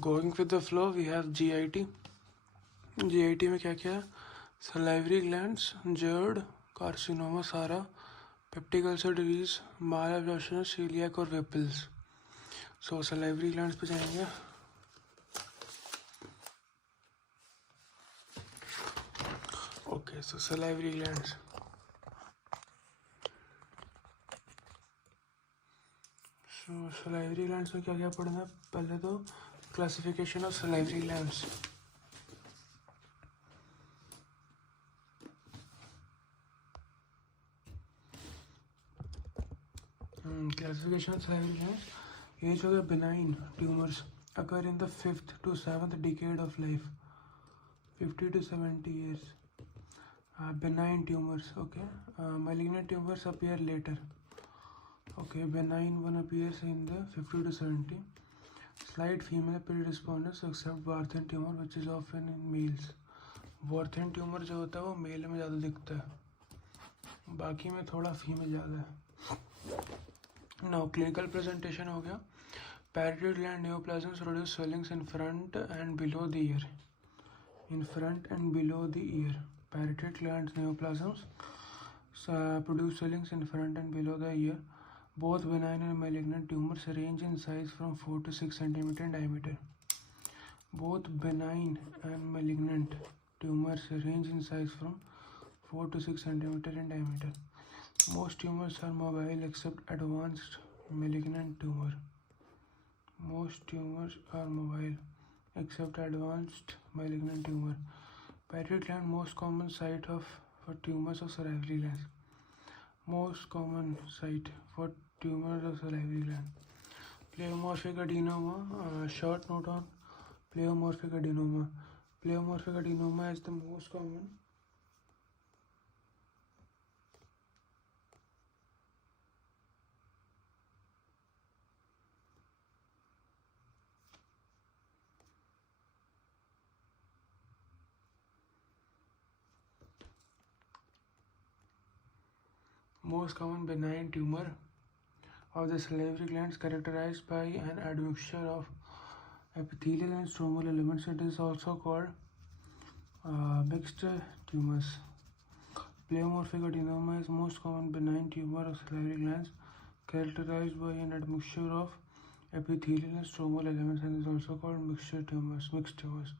Going with the flow, we have GIT. GIT में क्या क्या है? Salivary glands, GERD, carcinoma सारा, peptic ulcer disease, malabsorption, celiac और Whipple's. So salivary glands पे जाएंगे. Okay, so salivary glands. So salivary glands में क्या क्या पढ़ना है? पहले तो classification of salivary glands. Classification of salivary glands. Age of the benign tumors occur in the 5th to 7th decade of life. 50 to 70 years. Benign tumors, okay. Malignant tumors appear later. Okay, benign one appears in the 50 to 70. Slight female predisposed except Warthin tumor, which is often in males. Warthin tumor जो होता है वो mail में ज़्यादा दिखता है, बाकी में थोड़ा फीमेल ज़्यादा है. Now clinical presentation हो गया. Parotid gland neoplasms produce swellings in front and below the ear. In front and below the ear. Parotid gland neoplasms produce swellings in front and below the ear. Both benign and malignant tumors range in size from 4 to 6 cm in diameter. Both benign and malignant tumors range in size from 4 to 6 cm in diameter. Most tumors are mobile except advanced malignant tumor. Most tumors are mobile except advanced malignant tumor. Parotid gland, most common site for tumors of salivary glands. Most common site for tumors of salivary gland. Pleomorphic adenoma. Short note on pleomorphic adenoma. Pleomorphic adenoma is the most common. Most common benign tumor of the salivary glands characterized by an admixture of epithelial and stromal elements. It is also called mixed tumors. Pleomorphic adenoma is most common benign tumor of salivary glands characterized by an admixture of epithelial and stromal elements and is also called mixed tumors.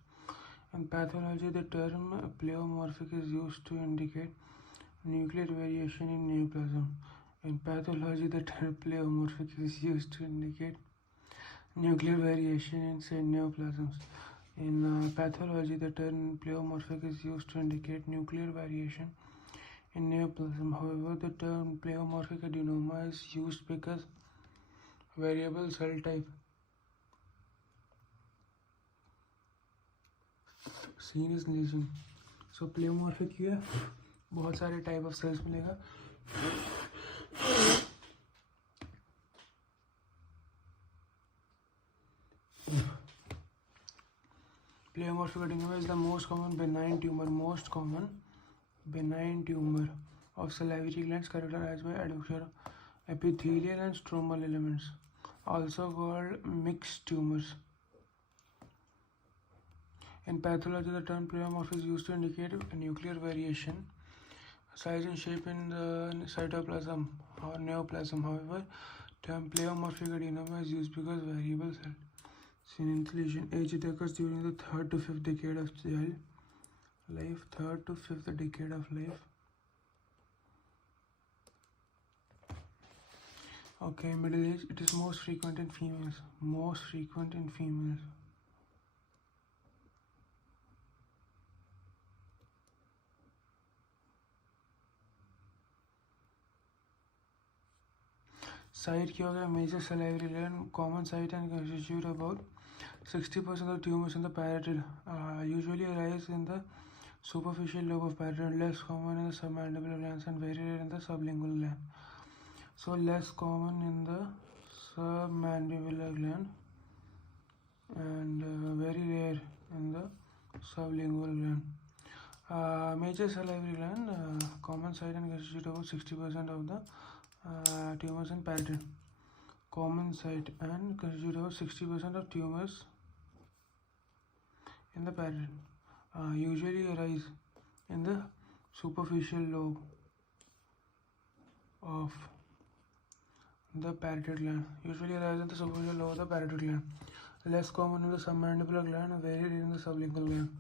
In pathology, the term pleomorphic is used to indicate nuclear variation in neoplasm. In pathology, the term pleomorphic is used to indicate nuclear variation in neoplasms. In pathology, the term pleomorphic is used to indicate nuclear variation in neoplasm. However, the term pleomorphic adenoma is used because variable cell type seen is lesion. So pleomorphic here बहुत सारे type of sales मिलेगा. Pleomorphic adenoma is the most common benign tumor of salivary glands characterized by admixture of epithelial and stromal elements, also called mixed tumors. In pathology, the term pleomorphic is used to indicate nuclear variation, size and shape in the cytoplasm or neoplasm. However, term pleomorphic adenoma is used because variable cell seen lesion. Age, it occurs during the 3rd to 5th decade of child life. 3rd to 5th decade of life. Okay, middle age, it is most frequent in females. Site क्या हो गया? Major salivary gland, common site and constitute about 60% of tumors in the parotid. Usually arise in the superficial lobe of parotid, less common in the submandibular glands and very rare in the sublingual gland. So less common in the submandibular gland and very rare in the sublingual gland. Major salivary gland, common site and constitute about 60% of the tumors in parotid. Common site and constitute about 60% of tumors in the parietal, usually arise in the superficial lobe of the parietal gland. Usually arise in the superficial lobe of the parietal gland. Less common in the submandibular gland and very rare in the sublingual gland.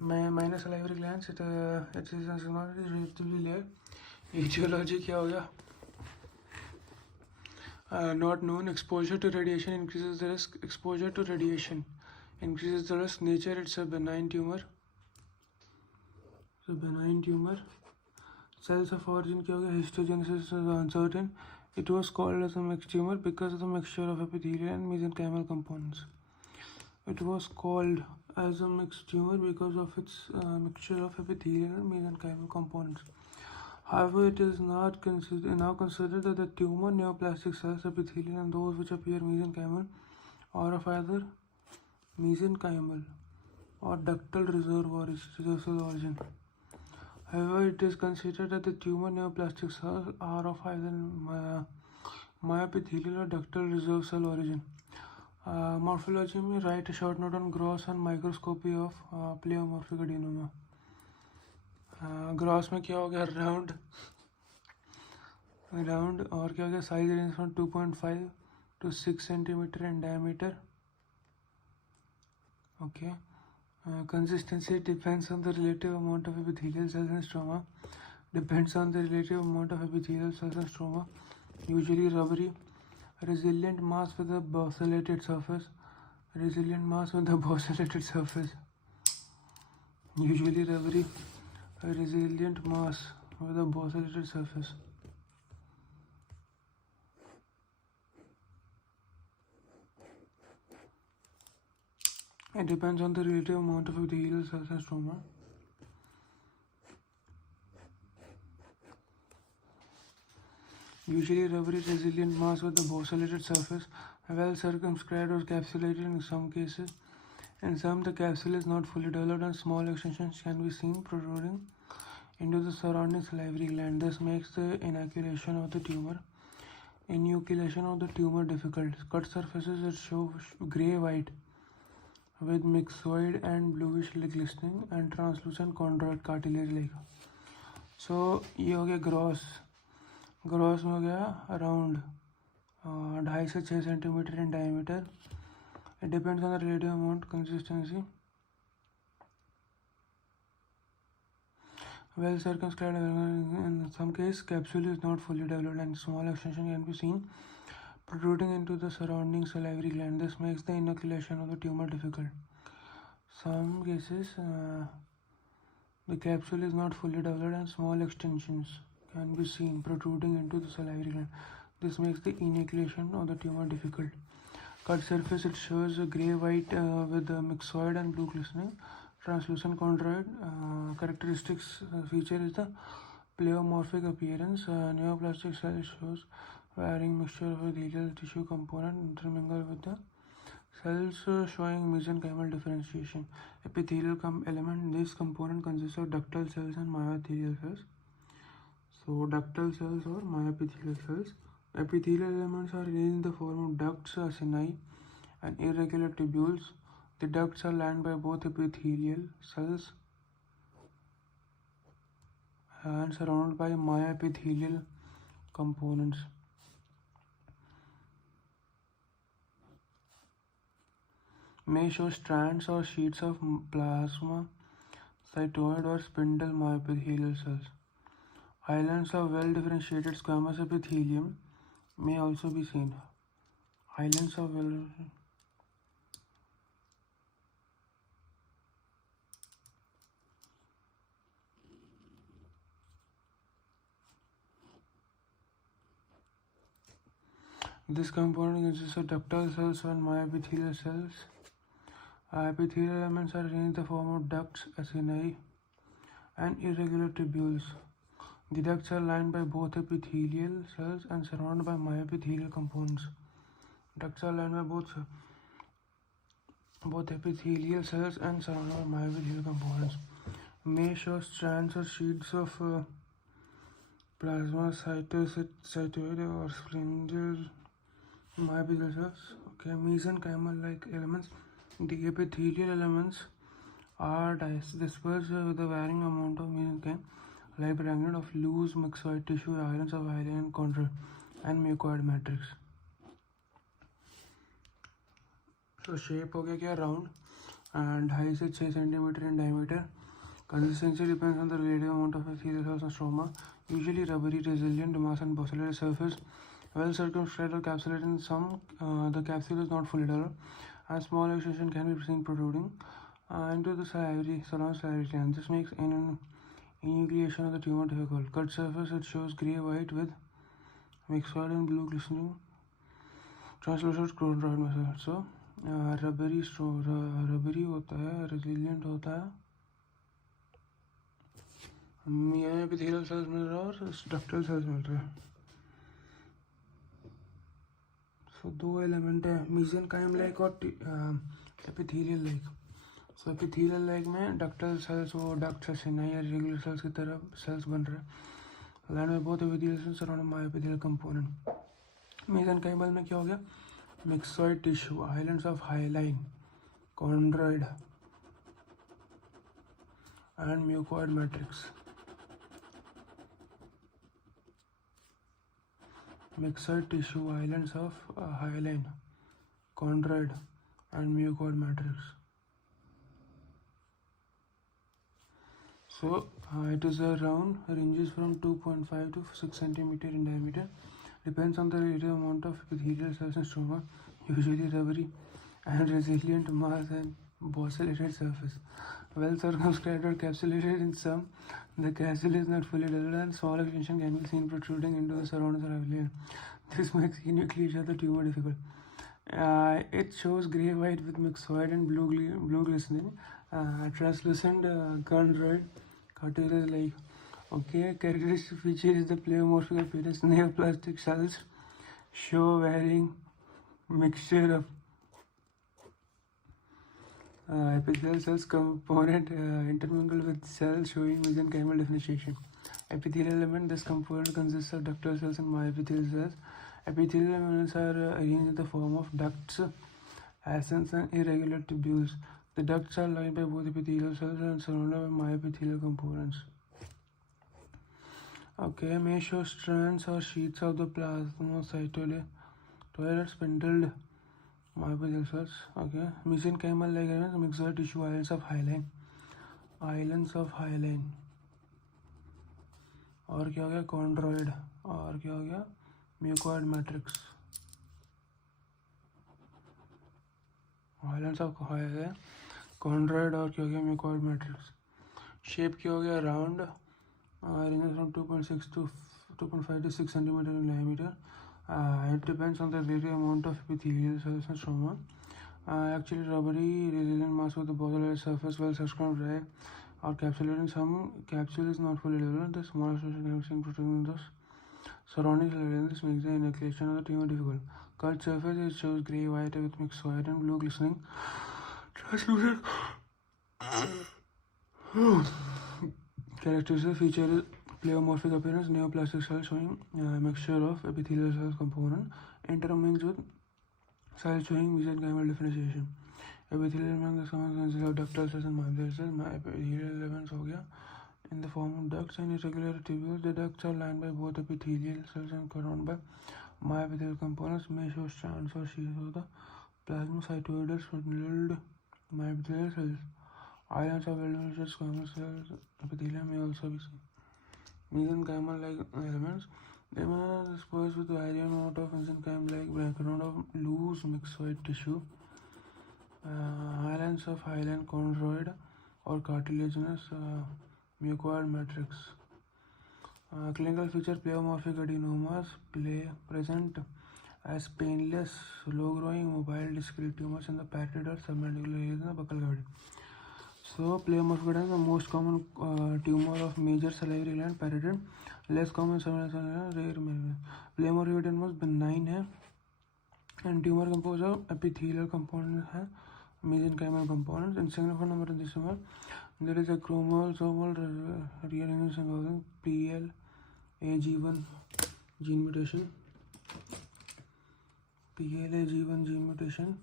Minor salivary glands, it is relatively rare. Etiology क्या हो गया? Not known. Exposure to radiation increases the risk. Exposure to radiation increases the risk. Nature, it's a benign tumor. So benign tumor. Cells of origin क्या हो गया? Histogenesis is uncertain. It was called as a mixed tumor because of the mixture of epithelial and mesenchymal components. It was called as a mixed tumor because of its mixture of epithelial and mesenchymal components. However, it is not now considered that the tumor neoplastic cells, epithelial, and those which appear mesenchymal are of either mesenchymal or ductal reserve cell origin. However, it is considered that the tumor neoplastic cells are of either myopithelial or ductal reserve cell origin. Morphology में write a short note on gross and microscopy of pleomorphic adenoma. Gross में क्या हो गया? Round और क्या हो गया? Size range from 2.5 to 6 centimeter in diameter. Okay. Consistency depends on the relative amount of epithelial cells and stroma. Depends on the relative amount of epithelial cells and stroma. Usually rubbery. Resilient mass with a bosselated surface. Resilient mass with a bosselated surface. Usually rubbery. Resilient mass with a bosselated surface. It depends on the relative amount of epithelial cells and stroma. Usually rubbery, resilient mass with a bosselated surface, well circumscribed or capsulated in some cases. In some, the capsule is not fully developed and small extensions can be seen protruding into the surrounding salivary gland. This makes the inoculation of the tumor difficult. Cut surfaces that show grey-white with myxoid and bluish glistening and translucent chondroid cartilage like. So ये हो गया gross में हो गया around 2.5 से 6 centimetre in diameter. It depends on the relative amount consistency. Well circumscribed, in some case capsule is not fully developed and small extension can be seen protruding into the surrounding salivary gland. This makes the inoculation of the tumor difficult. Some cases the capsule is not fully developed and small extensions can be seen protruding into the salivary gland. This makes the inoculation of the tumor difficult. Cut surface, it shows a grey-white with myxoid and blue glistening. Translucent chondroid. Characteristics feature is the pleomorphic appearance. Neoplastic cell shows varying mixture of epithelial tissue component intermingled with the cells showing mesenchymal differentiation. Epithelial element. This component consists of ductal cells and myoepithelial cells. So ductal cells or myoepithelial cells. Epithelial elements are arranged in the form of ducts, acini, and irregular tubules. The ducts are lined by both epithelial cells and surrounded by myoepithelial components. May show strands or sheets of plasma, cytoid or spindle myoepithelial cells. Islands of well-differentiated squamous epithelium may also be seen. Islands of This component consists of ductal cells and myoepithelial cells. Epithelial elements are arranged in the form of ducts, acini, and irregular tubules. The ducts are lined by both epithelial cells and surrounded by myoepithelial components. Ducts are lined by both epithelial cells and surrounded by myoepithelial components. May show strands or sheets of plasma, cytoid or spindle myoepithelial cells. Okay, mesenchymal like elements. The epithelial elements are dispersed with a varying amount of mesenchyme, like fragment of loose myxoid tissue, islands of hyaline and chondrule, and mucoid matrix. So shape हो गया क्या round and height से 6 cm in diameter. Consistency depends on the relative amount of epithelial cells and stroma, usually rubbery, resilient, mass and bossellated surface, well circumscribed or capsulated in some. The capsule is not fully developed, and small extension can be seen protruding into the surrounding salivary glands. This makes an enucleation of the tumor difficult. Cut surface, it shows grey-white with myxoid and blue glistening translucent chondroid muscle. So रबरी होता है, resilient होता है, यहाँ epithelial cells मिल रहा है और structural sales मिल रहा है. सो दो एलिमेंट है, मेसेनकाइम लाइक और एपिथेलियल लाइक. सो एपिथेलियल लाइक में डक्टल सेल्स, वो डक्ट से सिनाई या रेगुलर सेल्स की तरह सेल्स बन रहे हैं. लाइन में बहुत epithelial cells surround myoepithelial component. Mesenchymal में क्या हो गया? myxoid tissue, islands of hyaline, chondroid and mucoid matrix. Myxoid tissue, islands of hyaline, chondroid and mucoid matrix. So it is a round, ranges from 2.5 to 6 cm in diameter. Depends on the relative amount of epithelial cells and stroma, usually rubbery and resilient mass and bossellated surface. Well circumscribed or capsulated in some, the capsule is not fully developed and small extension can be seen protruding into the surrounding salivary. This makes enucleation of the tumor difficult. It shows grey-white with myxoid and blue glistening, translucent chondroid cartilage like. Okay, characteristic feature is the pleomorphic appearance. Neoplastic cells show varying mixture of epithelial cells component intermingled with cells showing mesenchymal differentiation. Epithelial element, this component consists of ductal cells and myoepithelial cells. Epithelial elements are arranged in the form of ducts, ascens and irregular tubules. The ducts are lined by both epithelial cells and surrounded by myoepithelial components. Okay, may show strands or sheets of the plasmacytoid spindled myoepithelial cells. Okay, mesenchymal like myxoid tissue, islands of hyaline, और क्या हो गया? chondroid, और क्या हो गया? mucoid matrix. Islands of hyaline, chondroid और क्या हो गया? mucoid matrix. Shape क्या हो गया? round. Ranges from 2.6 to 2.5 to 6 cm in diameter. It depends on the relative amount of epithelial cells and stroma. Actually, rubbery, resilient mass with the bossellated surface, well circumscribed, dry or capsulated in some. Capsule is not fully developed. The small can be seen protruding the surrounding salivary. This makes the enucleation of the tumor difficult. Cut surface, it shows grey-white with myxoid and blue glistening translucent. Characteristic feature is pleomorphic appearance. Neoplastic cells showing mixture of epithelial cells component intermixed with cells showing mesenchymal differentiation. Epithelial element consists of ductal cells and myoepithelial cells. Epithelial elements हो गया in the form of ducts and irregular tubules. The ducts are lined by both epithelial cells and surrounded by myoepithelial components. May show strands or sheets of the plasmacytoid spindled myoepithelial cells. Islands of eliminated squamous cells epithelium may also be seen. Mesenchymal-like elements. They are dispersed with varying amount of mesenchyme-like background of loose myxoid tissue. Islands of hyaline, chondroid or cartilaginous mucoid matrix. Clinical feature: pleomorphic adenomas present as painless, slow-growing, mobile, discrete tumors in the parotid or submandibular areas in the buccal cavity. So, pleomorphic adenoma is the most common tumor of major salivary gland, parotid. Less common submandibular, rare malignant. Pleomorphic adenoma benign है and tumor composed of epithelial components है, mesenchymal components. In significant number of this tumor, there is a chromosomal rearrangement involving PLAG1 gene mutation. PLAG1 gene mutation.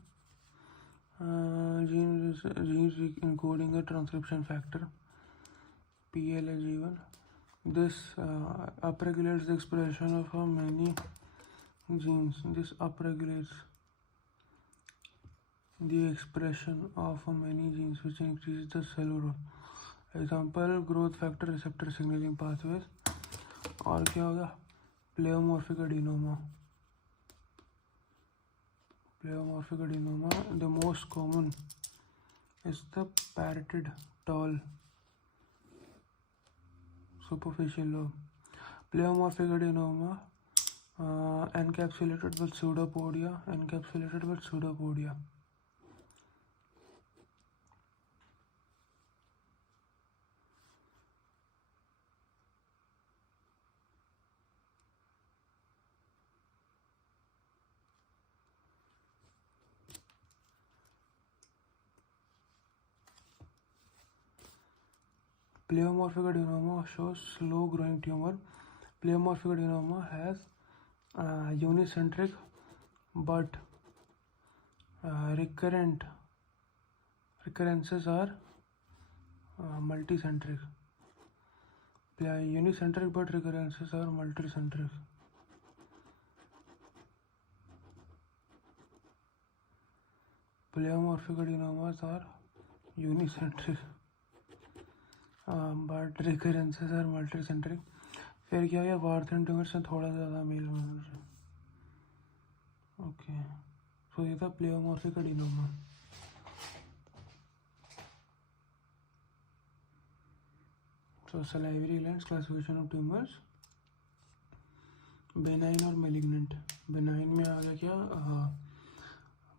Gene genes encoding a transcription factor, PLAG1. This upregulates the expression of many genes. This upregulates the expression of many genes, which increases the cell growth. Example, growth factor receptor signaling pathways. और क्या होगा? Pleomorphic adenoma. Pleomorphic adenoma. The most common is the parotid tall superficial lobe. Pleomorphic adenoma encapsulated with pseudopodia. Pleomorphic adenoma shows slow growing tumor. Pleomorphic adenoma has unicentric but recurrences are multicentric. Unicentric but recurrences are multicentric. Pleomorphic adenomas are unicentric but recurrences are multicentric. फिर क्या है, वार्थन tumour से थोड़ा ज़्यादा mail होना. Okay, सो ये था प्लेओमॉर्फिक adenoma. So salivary glands, classification of tumors, benign और malignant. benign में आ गया क्या,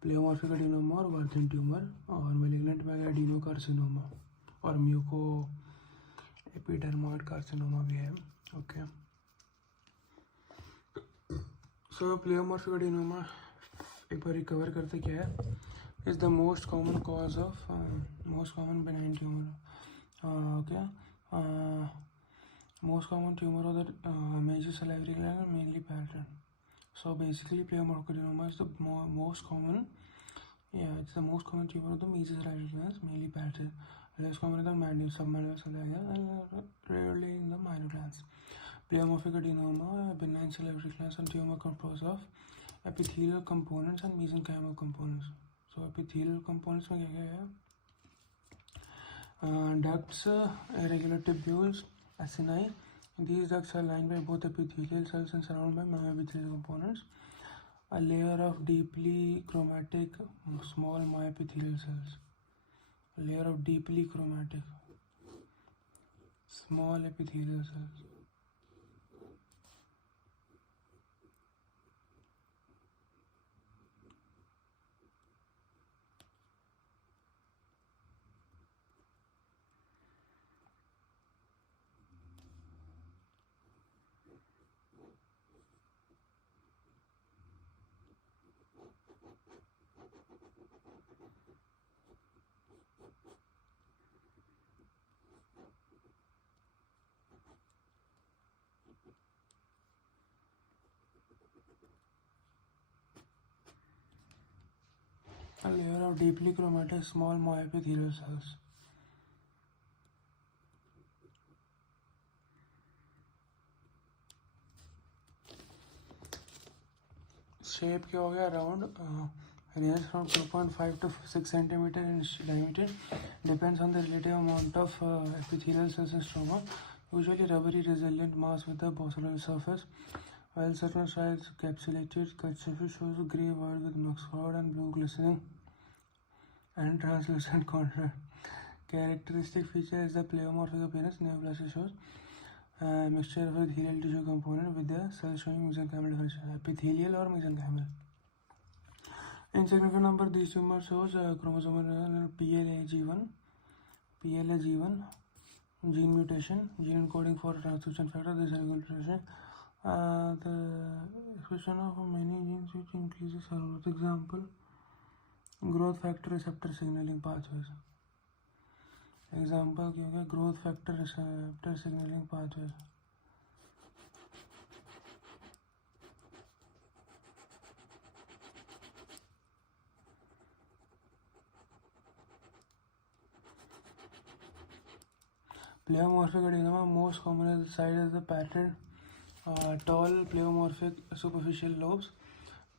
प्लेओमॉर्फिक एडिनोमा और वार्थन ट्यूमर, और malignant में आ गया एडिनोकार्सिनोमा और म्यूको एपिडर्मॉइड कार्सिनोमा भी है. ओके, सो प्लेओमॉर्फिक एडिनोमा एक बार रिकवर करते क्या है. Is the most common cause of most common benign tumour. क्या most common tumor of the major salivary gland are mainly parotid. So basically pleomorphic adenoma is the most common, it's the most common tumor of the major salivary glands, mainly parotid. Less common in the mandible, submandibular salivary and rarely in the minor glands. Pleomorphic adenoma, benign salivary glands and tumor composed of epithelial components and mesenchymal components. So epithelial components में क्या है, ducts, irregular tubules, acini. These ducts are lined by both epithelial cells and surrounded by myoepithelial components. A layer of deeply chromatic small myoepithelial cells. A layer of deeply chromatic small epithelial cells. A layer of deeply chromatic small myoepithelial cells. Shape क्या हो गया, round, range from 2.5 to 6 centimeter in diameter. Depends on the relative amount of epithelial cells in stroma. Usually rubbery resilient mass with a postural surface. While certain styles capsulated, cut surface shows grey void with mixed and blue glistening and translucent contrast. Characteristic feature is the pleomorphic appearance. Neoplastic shows mixture of epithelial tissue component with the cells showing mesenchymal differentiation, epithelial or mesenchymal. Insignificant number of these tumors shows chromosomal PLAG1 gene mutation, gene encoding for transcription factor. This regulation the expression of many genes which increases growth. Example, growth factor receptor signaling pathways. Example क्या होगा, growth factor receptor signaling pathways. Pleomorphic adenoma most common at the side of the parotid, tall pleomorphic superficial lobes.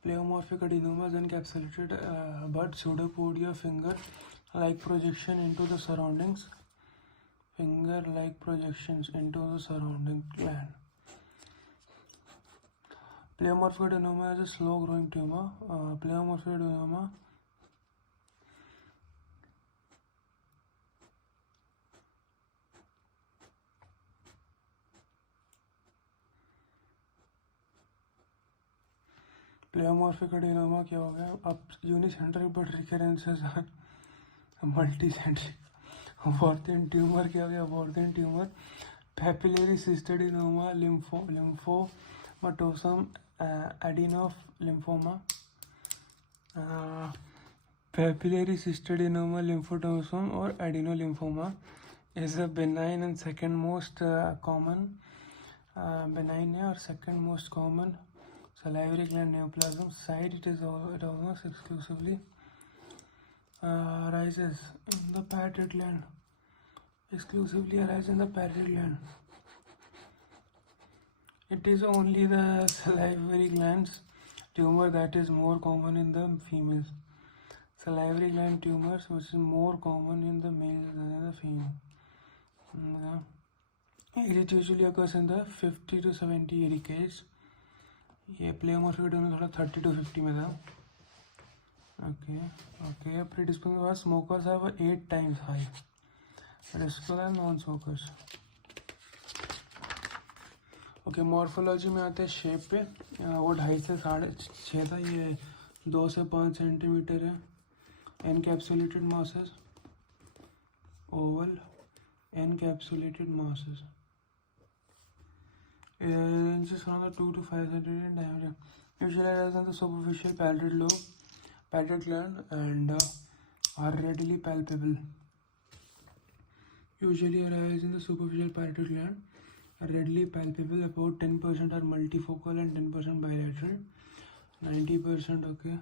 Pleomorphic adenomas encapsulated but pseudopodia finger-like projection into the surroundings. Finger-like projections into the surrounding gland. Pleomorphic adenoma is a slow-growing tumor. Pleomorphic adenoma Pleomorphic adenoma क्या हो गया? अब unicentric but recurrences are multicentric. Warthin tumor क्या हो गया? Warthin tumor, papillary cystadenoma, lymphomatosum, adenolymphoma. Papillary cystadenoma, lymphomatosum or adenolymphoma is a benign and second most common. Benign or second most common salivary gland neoplasm site. It almost exclusively arises in the parotid gland. Exclusively arises in the parotid gland. It is only the salivary glands tumor that is more common in the females. Salivary gland tumors, which is more common in the males than in the female. It usually occurs in the 50 to 70 decades. ये प्लेमॉर्फिक adenoma थोड़ा 30 to 50 में था. Okay. Predisposition was smokers have 8 times high risk than non-smokers. Okay, morphology में आते हैं shape पे. वो 2.5 से 6.5 था, ये 2 से 5 सेंटीमीटर है. Encapsulated masses, oval encapsulated masses. Ranges from the 2 to 5 centimeter in diameter. Usually arise on the superficial parotid lobe, parotid gland, and are readily palpable. Usually arise in the superficial parotid gland, are readily palpable. About 10% are multifocal and 10% bilateral. 90% okay.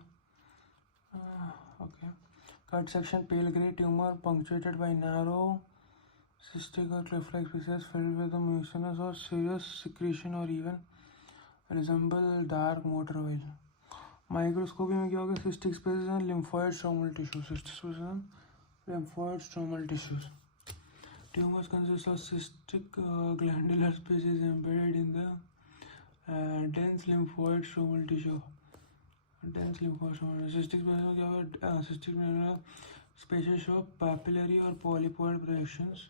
Cut section pale grey tumor punctuated by narrow cystic or cleft-like spaces filled with a mucinous or serous secretion or even resemble dark motor oil. Microscopy में क्या होगा? Cystic spaces and lymphoid stromal tissue. Cystic spaces and lymphoid stromal tissues. Tumors consist of cystic glandular spaces embedded in the dense lymphoid stromal tissue. Cystic spaces में क्या होगा? Cystic glandular spaces show papillary or polypoid projections.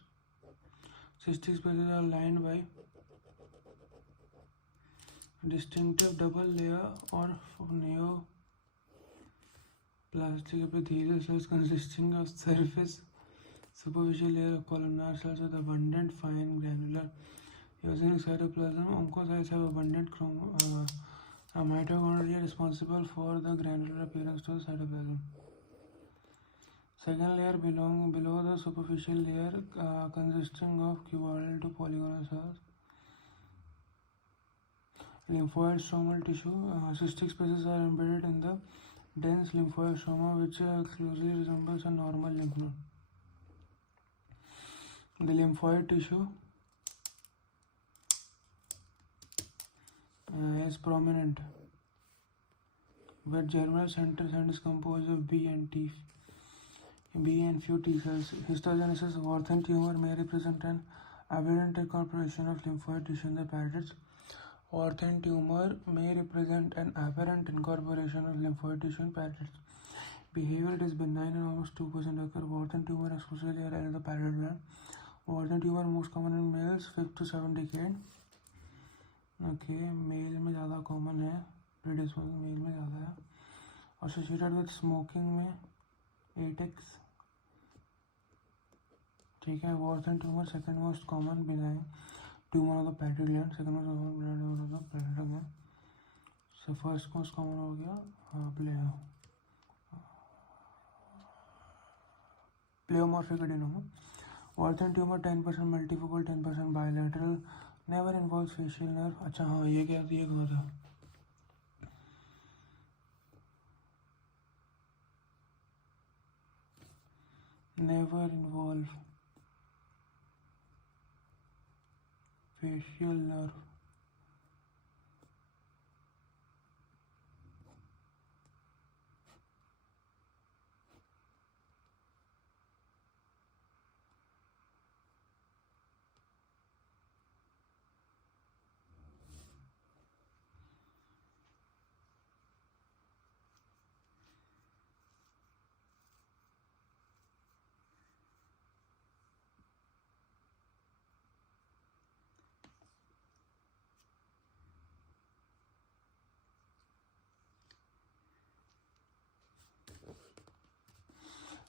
Cystic spaces are lined by distinctive double layer or neoplastic epithelial cells consisting of surface superficial layer of columnar cells with abundant fine granular eosinophilic cytoplasm. Oncocytes have abundant mitochondria responsible for the granular appearance to the cytoplasm. Second layer below the superficial layer consisting of cuboidal to polygonal cells. Lymphoid stromal tissue. Cystic spaces are embedded in the dense lymphoid stroma which closely resembles a normal lymph node. The lymphoid tissue is prominent with germinal centers and is composed of B and few T cells. Histogenesis of Warthin tumor may represent an aberrant incorporation of lymphoid tissue in the parotids. Warthin tumor may represent an aberrant incorporation of lymphoid tissue in parotids. Behavior is benign and almost 2% occur. Warthin tumor exclusively arises in the parotid gland. Warthin tumor most common in males 5th to 7th decade. Okay, male में ज़्यादा common है, predisposition mail में ज़्यादा है. Associated with smoking में 8x. ठीक है. Warthin tumour second most common benign tumour of the parotid gland. Second most common benign tumour of the parotid gland. So first most common हो गया pleomorphic adenoma. Warthin tumour 10% multifocal, 10% bilateral, never involve facial nerve. अच्छा हाँ, ये क्या ये कहाँ था? Never involve facial nerve.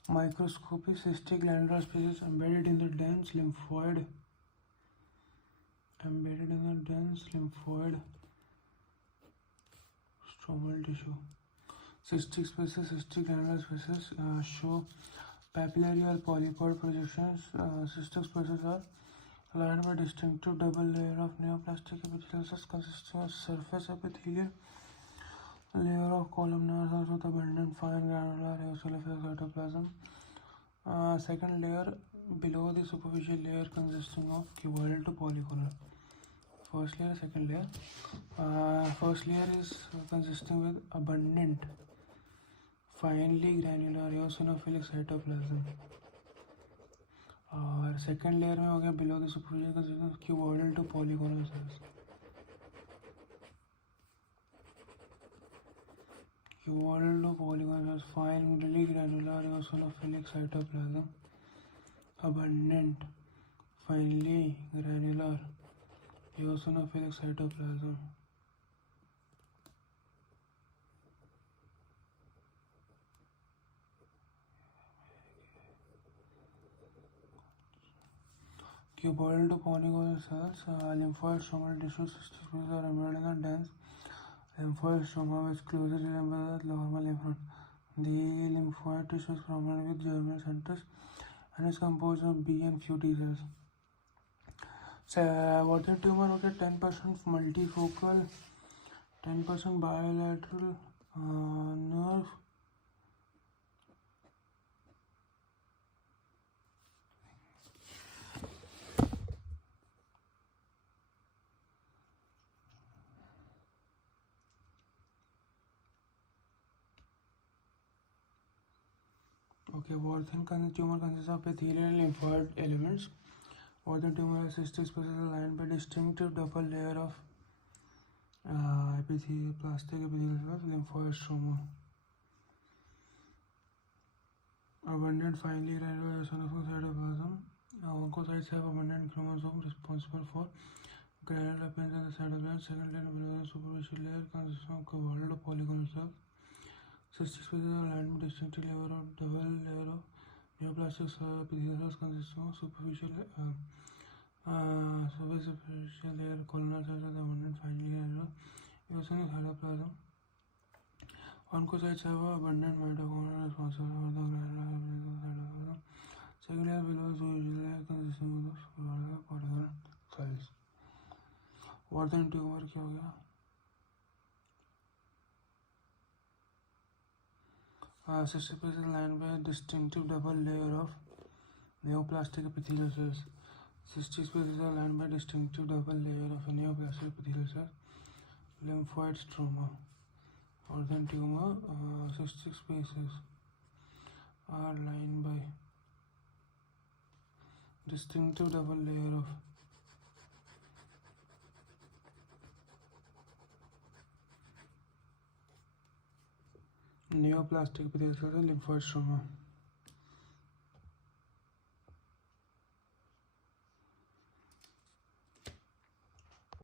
Microscopy cystic glandular spaces embedded in the dense lymphoid stromal tissue. Cystic glandular spaces show papillary or polypod projections. Cystic spaces are lined by distinctive double layer of neoplastic epithelial cells consisting of surface epithelial layer of columnar cells with abundant fine granular eosinophilic cytoplasm. Second layer below the superficial layer consisting of cuboidal to polygonal. First layer, second layer. First layer is consisting with abundant finely granular eosinophilic cytoplasm. और second layer में हो गया below the superficial consisting of cuboidal to polygonal cells. Cuboidal to polygonal cells, finely granular eosinophilic cytoplasm, abundant finely granular eosinophilic cytoplasm. Cuboidal to polygonal cells, lymphoid stromal tissue systems are embedded in the dense lymphoid stroma which closely resembles the normal lymph node. The lymphoid tissue is prominent with germinal centers and is composed of B and few T cells. Water tumor होता है 10% multifocal, 10% bilateral nerve. Okay, Warthin tumor consists of epithelial and lymphoid elements. Warthin tumor cystic spaces are lined by distinctive double layer of plastic epithelial cells, lymphoid stroma. Abundant finely granular eosinophilic cytoplasm. Oncocytes have abundant chromosome responsible for granular appearance in the cytoplasm. Second layer below the superficial layer consists of cuboidal to polygonal cells. Cystic spaces are lined with distinctive double layer of neoplastic epithelial cells consisting of superficial layer columnar cells with abundant finely granular eosinophilic cytoplasm. Oncocytes have abundant mitochondria responsible for the granular appearance of the cytoplasm. Second layer below is superficial layer consisting of the polygonal cells. Warthin tumor क्या हो गया? Cystic space is lined by a distinctive double layer of neoplastic epithelial cells. Cystic spaces are lined by distinctive double layer of neoplastic epithelial cells. Lymphoid stroma. Warthin tumor cystic spaces are lined by distinctive double layer of neoplastic epithelial cells and lymphoid stroma.